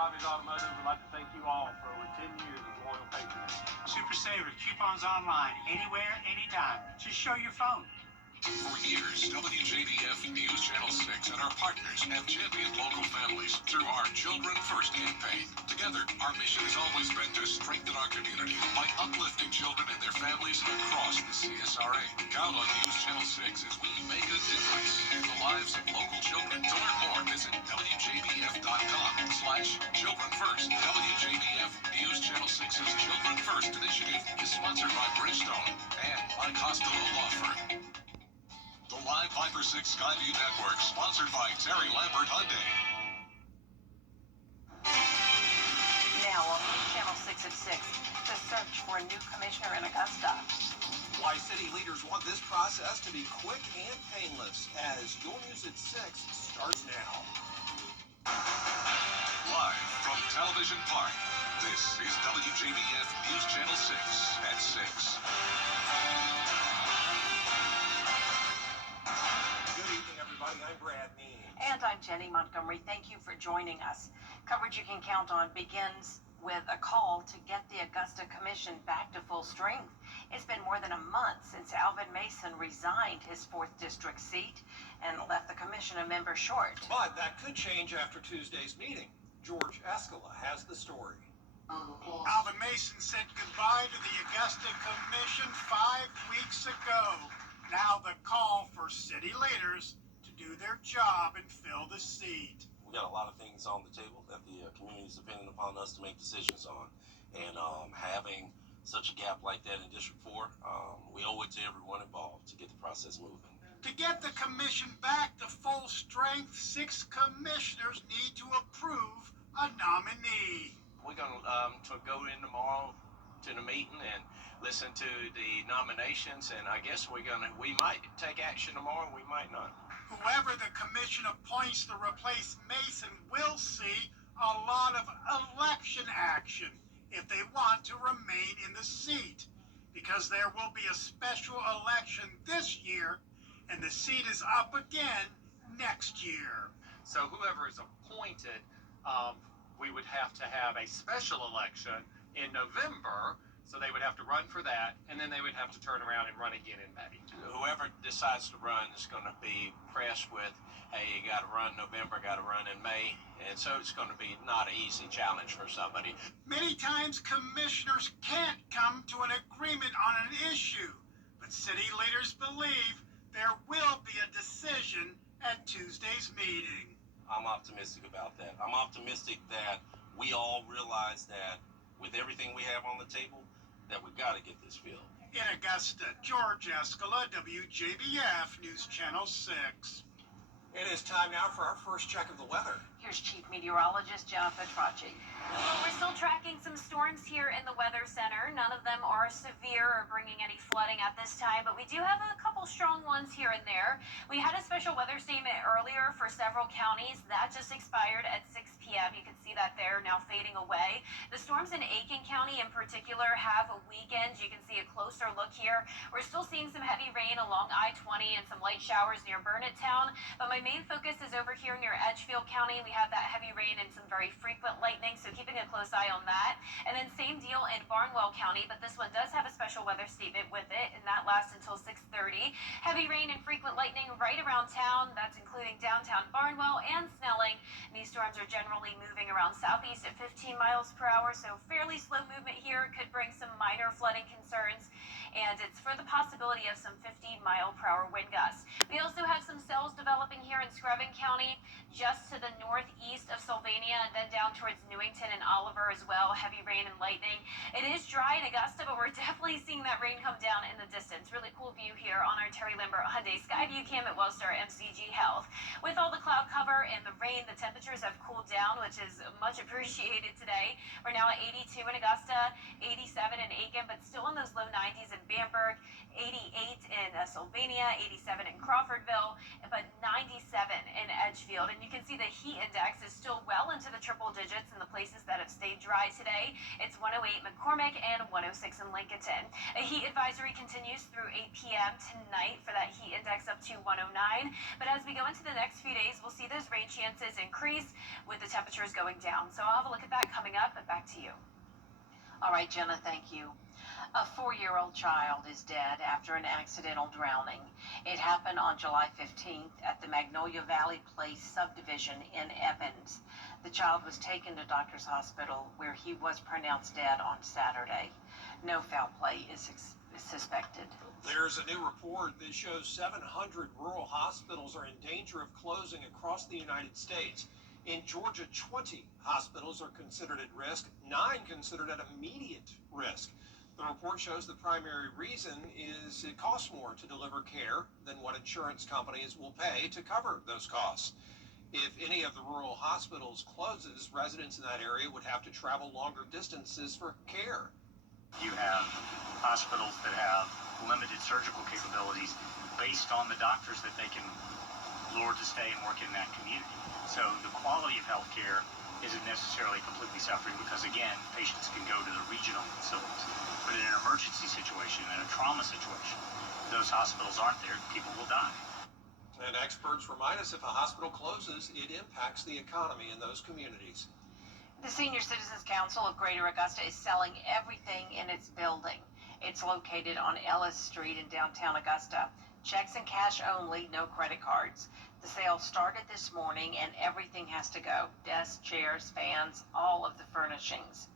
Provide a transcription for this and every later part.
Robbie's Automotive would like to thank you all for over 10 years of loyal patronage. Super Saver coupons online, anywhere, anytime. Just show your phone. For years, WJBF News Channel 6 and our partners have championed local families through our Children First campaign. Together, our mission has always been to strengthen our community by uplifting children and their families across the CSRA. Count on News Channel 6 as we make a difference in the lives of local children. To learn more, visit WJBF.com/Children First. WJBF News Channel 6's Children First initiative is sponsored by Bridgestone and by Costello Law Firm. The Live Viper 6 Skyview Network, sponsored by Terry Lambert Hyundai. Now on Channel 6 at 6, the search for a new commissioner in Augusta. Why city leaders want this process to be quick and painless, as Your News at 6 starts now. Live from Television Park, this is WJBF News Channel 6 at 6. I'm Brad Mean. And I'm Jenny Montgomery. Thank you for joining us. Coverage you can count on begins with a call to get the Augusta Commission back to full strength. It's been more than a month since Alvin Mason resigned his 4th District seat and left the commission a member short. But that could change after Tuesday's meeting. George Escala has the story. Alvin Mason said goodbye to the Augusta Commission 5 weeks ago. Now the call for city leaders to do their job and fill the seat. We got a lot of things on the table that the community is depending upon us to make decisions on. And having such a gap like that in District 4, we owe it to everyone involved to get the process moving. To get the commission back to full strength, 6 commissioners need to approve a nominee. We're going to go in tomorrow to the meeting and listen to the nominations, and I guess we might take action tomorrow, we might not. Whoever the commission appoints to replace Mason will see a lot of election action if they want to remain in the seat, because there will be a special election this year and the seat is up again next year. So whoever is appointed, we would have to have a special election in November. So they would have to run for that, and then they would have to turn around and run again in May. Whoever decides to run is going to be pressed with, hey, you got to run November, got to run in May. And so it's going to be not an easy challenge for somebody. Many times commissioners can't come to an agreement on an issue, but city leaders believe there will be a decision at Tuesday's meeting. I'm optimistic about that. I'm optimistic that we all realize that with everything we have on the table, that we got to get this filled. In Augusta, George Escala, WJBF News Channel 6. It is time now for our first check of the weather. Here's Chief Meteorologist Jennifer Tracci. We're still tracking some storms here in the Weather Center. None of them are severe or bringing any flooding at this time, but we do have a couple strong ones here and there. We had a special weather statement earlier for several counties. That just expired at 6 p.m. You can see that there now fading away. The storms in Aiken County in particular have a weekend. You can see a closer look here. We're still seeing some heavy rain along I-20 and some light showers near Burnett Town, but my main focus is over here near Edgefield County. We have that heavy rain and some very frequent lightning, so keeping a close eye on that. And then same deal in Barnwell County, but this one does have a special weather statement with it, and that lasts until 6:30. Heavy rain and frequent lightning right around town. That's including downtown Barnwell and Snelling. And these storms are generally moving around southeast at 15 miles per hour, so fairly slow movement here. Could bring some minor flooding concerns, and it's for the possibility of some 15-mile-per-hour wind gusts. We also have some cells developing here in Screven County, just to the northeast of Sylvania, and then down towards Newington and Oliver as well. Heavy rain and lightning. It is dry in Augusta, but we're definitely seeing that rain come down in the distance. Really cool view here on our Terry Lambert Hyundai Skyview Cam at Wellstar MCG Health. With all the cloud cover and the rain, the temperatures have cooled down, which is much appreciated today. We're now at 82 in Augusta, 87 in Aiken, but still in those low 90s in Bamberg, 88 in Sylvania, 87 in Crawfordville, but 97 in Edgefield. And you can see the heat index is still well into the triple digits in the places that have stayed dry. dry today. It's 108 McCormick and 106 in Lincolnton. A heat advisory continues through 8 p.m. tonight for that heat index up to 109. But as we go into the next few days, we'll see those rain chances increase with the temperatures going down. So I'll have a look at that coming up, and back to you. All right, Jenna, thank you. A 4-year-old child is dead after an accidental drowning. It happened on July 15th at the Magnolia Valley Place subdivision in Evans. The child was taken to Doctors Hospital where he was pronounced dead on Saturday. No foul play is suspected. There's a new report that shows 700 rural hospitals are in danger of closing across the United States. In Georgia, 20 hospitals are considered at risk, 9 considered at immediate risk. The report shows the primary reason is it costs more to deliver care than what insurance companies will pay to cover those costs. If any of the rural hospitals closes, residents in that area would have to travel longer distances for care. You have hospitals that have limited surgical capabilities based on the doctors that they can lure to stay and work in that community. So the quality of health care isn't necessarily completely suffering because, again, patients can go to the regional facilities. But in an emergency situation, in a trauma situation, those hospitals aren't there, people will die. And experts remind us if a hospital closes, it impacts the economy in those communities. The Senior Citizens Council of Greater Augusta is selling everything in its building. It's located on Ellis Street in downtown Augusta. Checks and cash only, no credit cards. The sale started this morning and everything has to go. Desks, chairs, fans, all of the furnishings.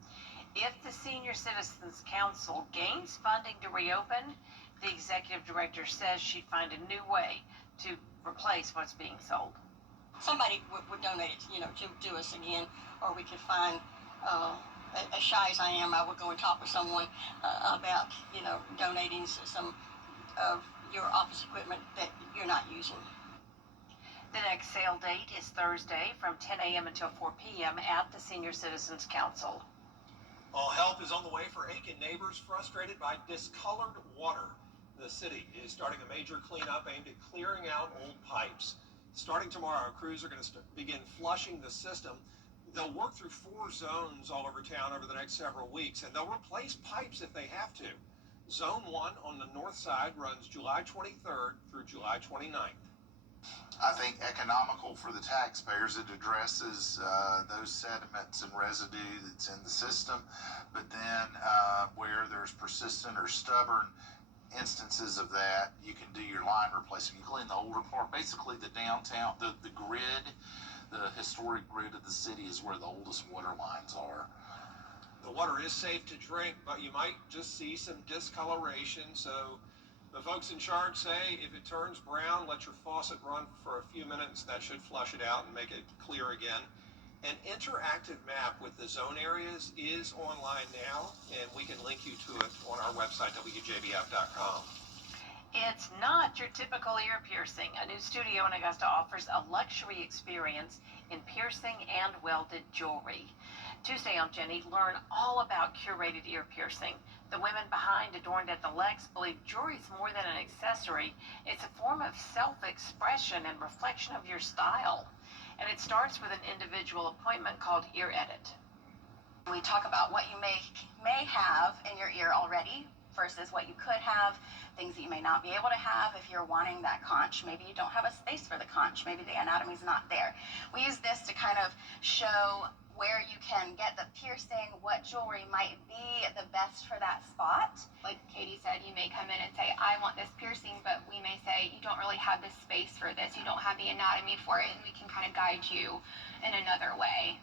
If the Senior Citizens Council gains funding to reopen, the executive director says she'd find a new way to replace what's being sold. Somebody would donate it, to us again, or we could find, as shy as I am, I would go and talk with someone about, donating some of your office equipment that you're not using. The next sale date is Thursday from 10 a.m. until 4 p.m. at the Senior Citizens Council. All help is on the way for Aiken neighbors frustrated by discolored water. The city is starting a major cleanup aimed at clearing out old pipes. Starting tomorrow, crews are going to begin flushing the system. They'll work through 4 zones all over town over the next several weeks, and they'll replace pipes if they have to. Zone 1 on the north side runs July 23rd through July 29th. I think economical for the taxpayers. It addresses those sediments and residue that's in the system, but then where there's persistent or stubborn instances of that, you can do your line replacement. You clean the older part, basically the downtown, the grid, the historic grid of the city is where the oldest water lines are. The water is safe to drink, but you might just see some discoloration, so the folks in charge say if it turns brown, let your faucet run for a few minutes. That should flush it out and make it clear again. An interactive map with the zone areas is online now, and we can link you to it on our website, WJBF.com. It's not your typical ear piercing. A new studio in Augusta offers a luxury experience in piercing and welded jewelry. Tuesday on Jenny, learn all about curated ear piercing. The women behind Adorned at the Legs believe jewelry is more than an accessory. It's a form of self-expression and reflection of your style. And it starts with an individual appointment called Ear Edit. We talk about what you may have in your ear already versus what you could have, things that you may not be able to have if you're wanting that conch. Maybe you don't have a space for the conch. Maybe the anatomy's not there. We use this to kind of show where you can get the piercing, what jewelry might be the best for that spot. Like Katie said, you may come in and say, I want this piercing, but we may say, you don't really have the space for this, you don't have the anatomy for it, and we can kind of guide you in another way.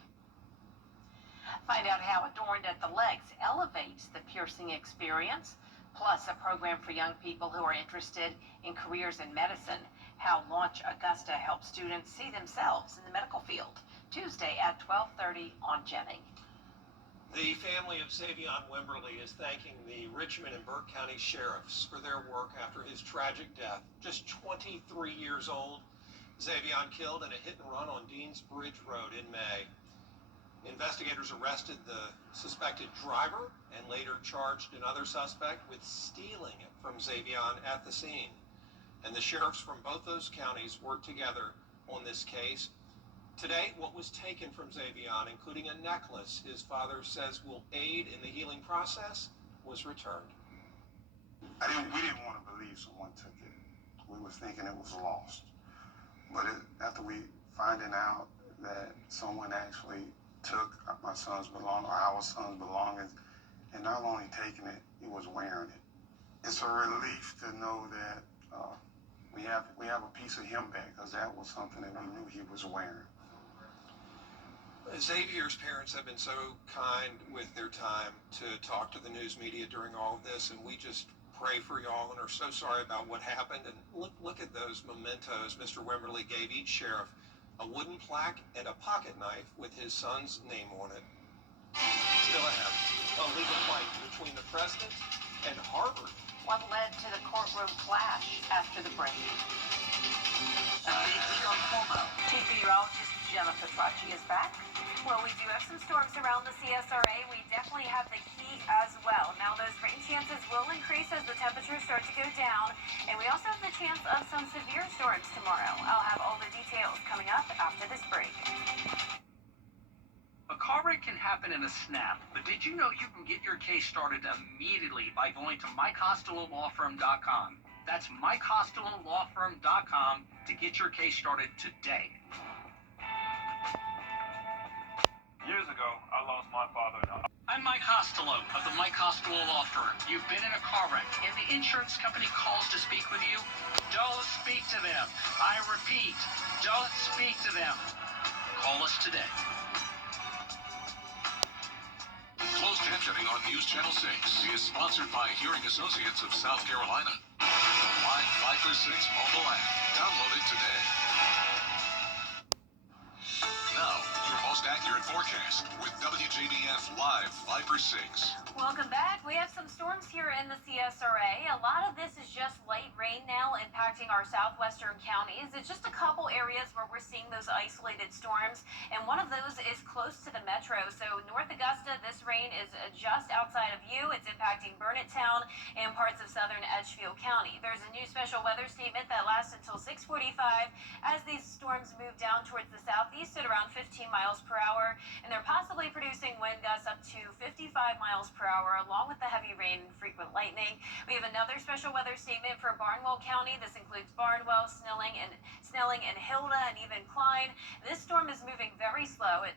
Find out how Adorned at the Legs elevates the piercing experience, plus a program for young people who are interested in careers in medicine. How Launch Augusta helps students see themselves in the medical field. Tuesday at 12:30 on Jenny. The family of Xavion Wimberly is thanking the Richmond and Burke County sheriffs for their work after his tragic death. Just 23 years old, Xavion killed in a hit and run on Deans Bridge Road in May. Investigators arrested the suspected driver and later charged another suspect with stealing it from Xavion at the scene. And the sheriffs from both those counties worked together on this case. Today, what was taken from Xavion, including a necklace his father says will aid in the healing process, was returned. We didn't want to believe someone took it. We were thinking it was lost. But after we finding out that someone actually took my son's belongings, or our son's belongings, and not only taking it, he was wearing it. It's a relief to know that we have a piece of him back, because that was something that we knew he was wearing. Xavier's parents have been so kind with their time to talk to the news media during all of this, and we just pray for y'all and are so sorry about what happened. And look at those mementos Mr. Wimberly gave each sheriff: a wooden plaque and a pocket knife with his son's name on it. Still ahead, a legal fight between the president and Harvard. What led to the courtroom clash after the break? Chief meteorologist Gemma Petracci is back. Well, we do have some storms around the CSRA. We definitely have the heat as well. Now, those rain chances will increase as the temperatures start to go down, and we also have the chance of some severe storms tomorrow. I'll have all the details coming up after this break. A car wreck can happen in a snap, but did you know you can get your case started immediately by going to MikeCostelloLawFirm.com? That's MikeCostelloLawFirm.com to get your case started today. Years ago, I lost my father. I'm Mike Costello of the Mike Costello Law Firm. You've been in a car wreck and the insurance company calls to speak with you? Don't speak to them. I repeat, don't speak to them. Call us today. Closed captioning on News Channel 6 is sponsored by Hearing Associates of South Carolina. Live 5 for 6 mobile app. Download it today. Now, your most accurate forecast with WJBF Live 5 for 6. Welcome back. We have some storms here in the CSRA. A lot of this is just light rain now impacting our southwestern counties. It's just a couple areas where we're seeing those isolated storms, and one of those is close to the metro. So North Augusta, this rain is just outside of you. It's impacting Burnett Town and parts of southern Edgefield County. There's a new special weather statement that lasts until 6:45 as these storms move down towards the southeast at around 15 miles per hour, and they're possibly producing wind gusts up to 55 miles per hour, along with the heavy rain and frequent lightning. We have another special weather statement for Barnwell County. This includes Barnwell, Snelling, and Hilda, and even Klein. This storm is moving very slow at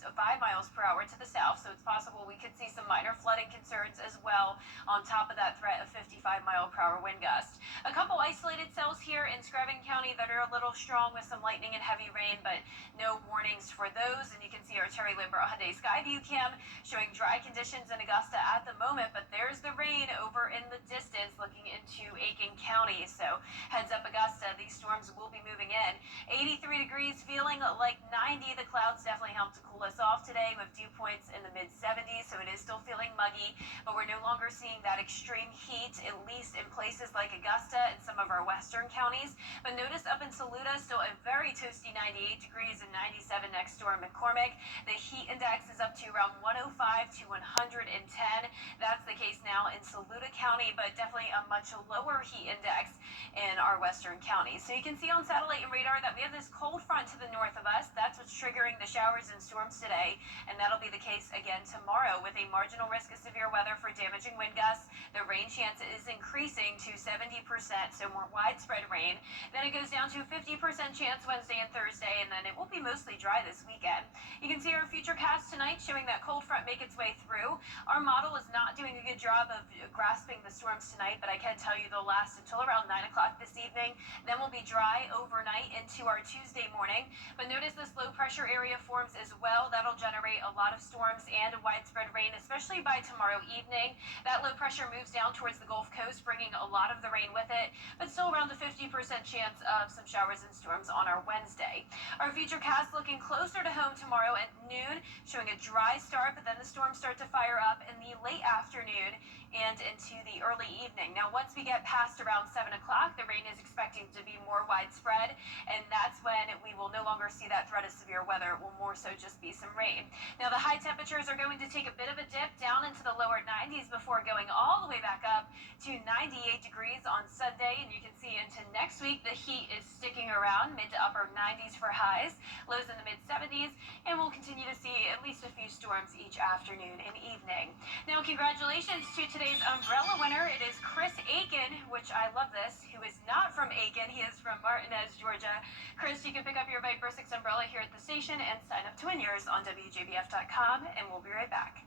5 miles per hour to the south, so it's possible we could see some minor flooding concerns as well, on top of that threat of 55-mile-per-hour wind gusts. A couple isolated cells here in Screven County that are a little strong with some lightning and heavy rain, but no warnings for those. And you can see our Terry Lambert Hyundai Skyview cam showing dry conditions in Augusta at the moment, but there's the rain over in the distance looking into Aiken County. So heads up, Augusta, these storms will be moving in. 83 degrees, feeling like 90. The clouds definitely help to cool us off today with dew points in the mid-70s, so it is still feeling muggy, but we're no longer seeing that extreme heat, at least in places like Augusta and some of our western counties. But notice up in Saluda, still a very toasty 98 degrees and 97 next door in McCormick. The heat index is up to around 105 to 110. That's the case now in Saluda County, but definitely a much lower heat index in our western counties. So you can see on satellite and radar that we have this cold front to the north of us. That's what's triggering the showers and storms today, and that'll be the case again tomorrow with a marginal risk of severe weather for damaging wind gusts. The rain chance is increasing to 70%, so more widespread rain. Then it goes down to 50% chance Wednesday and Thursday, and then it will be mostly dry this weekend. You can see our future cast tonight showing that cold front make its way through. Our model is not doing a good job of grasping the storms tonight, but I can tell you they'll last until around 9 o'clock this evening. Then we'll be dry overnight into our Tuesday morning. But notice this low pressure area forms as well. That'll generate a lot of storms and widespread rain, especially by tomorrow evening. That low pressure moves down towards the Gulf Coast, bringing a lot of the rain with it, but still around a 50% chance of some showers and storms on our Wednesday. Our future cast looking closer to home tomorrow at noon, showing a dry start, but then the storms start to fire up in the late afternoon and into the early evening. Now, once we get past around 7 o'clock, the rain is expecting to be more widespread, and that's when we will no longer see that threat of severe weather. It will more so just be some rain. Now, the high temperatures are going to take a bit of a dip down into the lower 90s before going all the way back up to 98 degrees on Sunday, and you can see into next week the heat is sticking around mid to upper 90s for highs, lows in the mid 70s, and we'll continue to see at least a few storms each afternoon and evening. Now, congratulations to today's umbrella winner. It is Chris Aiken, which I love this, who is not from Aiken. He is from Martinez, Georgia. Chris, you can pick up your Viper 6 umbrella here at the station and sign up to win yours on WJBF.com, and we'll be right back.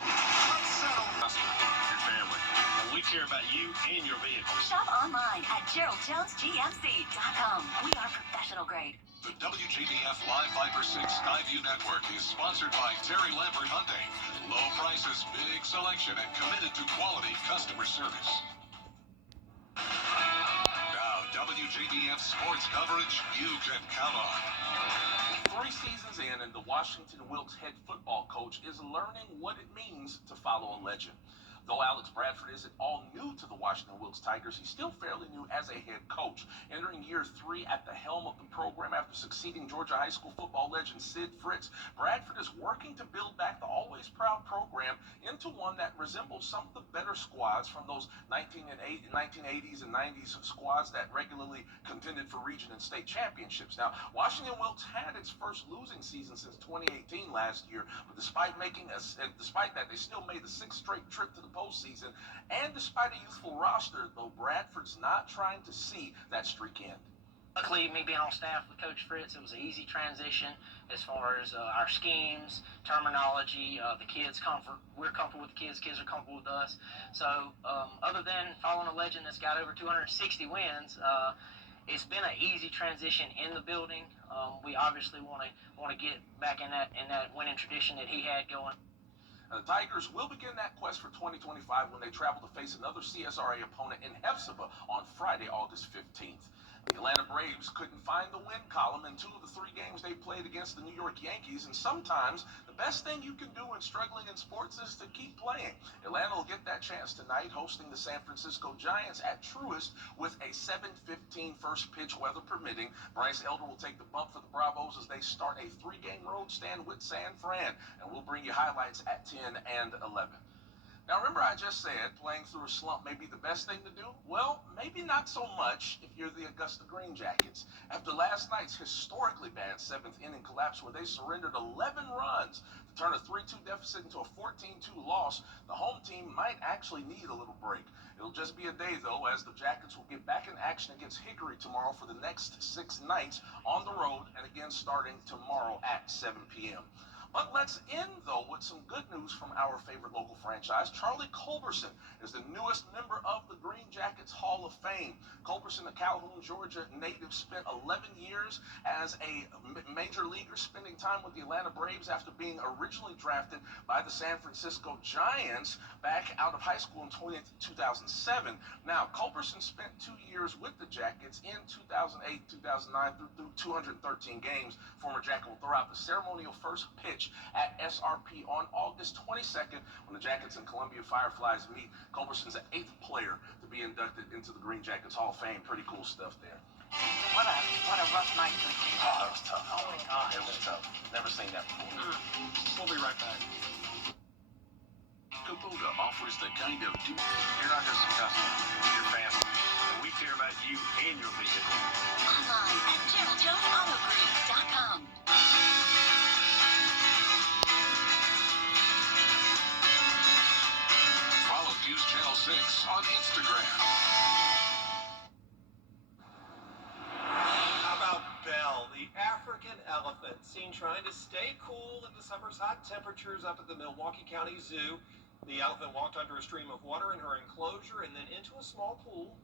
Your family. We care about you and your vehicle. Shop online at GeraldJonesGMC.com. We are professional grade. The WJBF Live Viper 6 Skyview Network is sponsored by Terry Lambert Hyundai. Low prices, big selection, and committed to quality customer service. Now, WJBF sports coverage you can count on. 3 seasons in, and the Washington Wilkes head football coach is learning what it means to follow a legend. Though Alex Bradford isn't all new to the Washington Wilkes Tigers, he's still fairly new as a head coach. Entering year 3 at the helm of the program after succeeding Georgia high school football legend Sid Fritz, Bradford is working to build back the always proud program into one that resembles some of the better squads from those 1980s and 90s squads that regularly contended for region and state championships. Now, Washington Wilkes had its first losing season since 2018 last year, but despite that, they still made the 6th straight trip to the postseason, and despite a youthful roster, though, Bradford's not trying to see that streak end. Luckily, me being on staff with Coach Fritz, it was an easy transition as far as our schemes, terminology, the kids' comfort. We're comfortable with the kids are comfortable with us. So other than following a legend that's got over 260 wins, it's been an easy transition in the building. We obviously want to get back in that winning tradition that he had going. The Tigers will begin that quest for 2025 when they travel to face another CSRA opponent in Hephzibah on Friday, August 15th. The Atlanta Braves couldn't find the win column in 2 of the 3 games they played against the New York Yankees, and sometimes the best thing you can do when struggling in sports is to keep playing. Atlanta will get that chance tonight, hosting the San Francisco Giants at Truist with a 7:15 first pitch, weather permitting. Bryce Elder will take the bump for the Bravos as they start a 3-game road stand with San Fran, and we'll bring you highlights at 10 and 11. Now, remember I just said playing through a slump may be the best thing to do? Well, maybe not so much if you're the Augusta Green Jackets. After last night's historically bad 7th inning collapse where they surrendered 11 runs to turn a 3-2 deficit into a 14-2 loss, the home team might actually need a little break. It'll just be a day, though, as the Jackets will get back in action against Hickory tomorrow for the next 6 nights on the road, and again starting tomorrow at 7 p.m. But let's end, though, with some good news from our favorite local franchise. Charlie Culberson is the newest member of the Green Jackets Hall of Fame. Culberson, a Calhoun, Georgia native, spent 11 years as a major leaguer, spending time with the Atlanta Braves after being originally drafted by the San Francisco Giants back out of high school in 2007. Now, Culberson spent 2 years with the Jackets in 2008-2009 through 213 games. Former Jacket will throw out the ceremonial first pitch at SRP on August 22nd when the Jackets and Columbia Fireflies meet. Culberson's the 8th player to be inducted into the Green Jackets Hall of Fame. Pretty cool stuff there. What a rough night for the Green Oh, that was Jackets. tough. Oh my gosh. It was tough. Never seen that before. We'll be right back. Kubota offers the kind of You're not just a customer, you're family. And we care about you and your vehicle. Online at GeraldJonesAutoGroup.com. Follow News Channel 6 on Instagram. How about Belle, the African elephant, seen trying to stay cool in the summer's hot temperatures up at the Milwaukee County Zoo. The elephant walked under a stream of water in her enclosure and then into a small pool.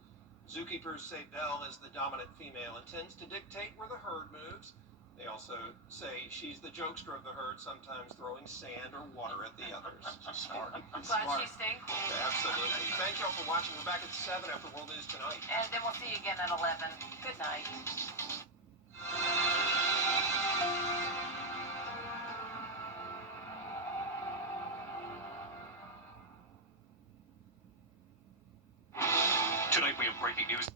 Zookeepers say Belle is the dominant female and tends to dictate where the herd moves. They also say she's the jokester of the herd, sometimes throwing sand or water at the others. Smart. I'm glad she's staying cool. Absolutely. Thank you all for watching. We're back at 7 after World News Tonight. And then we'll see you again at 11. Good night. Breaking news.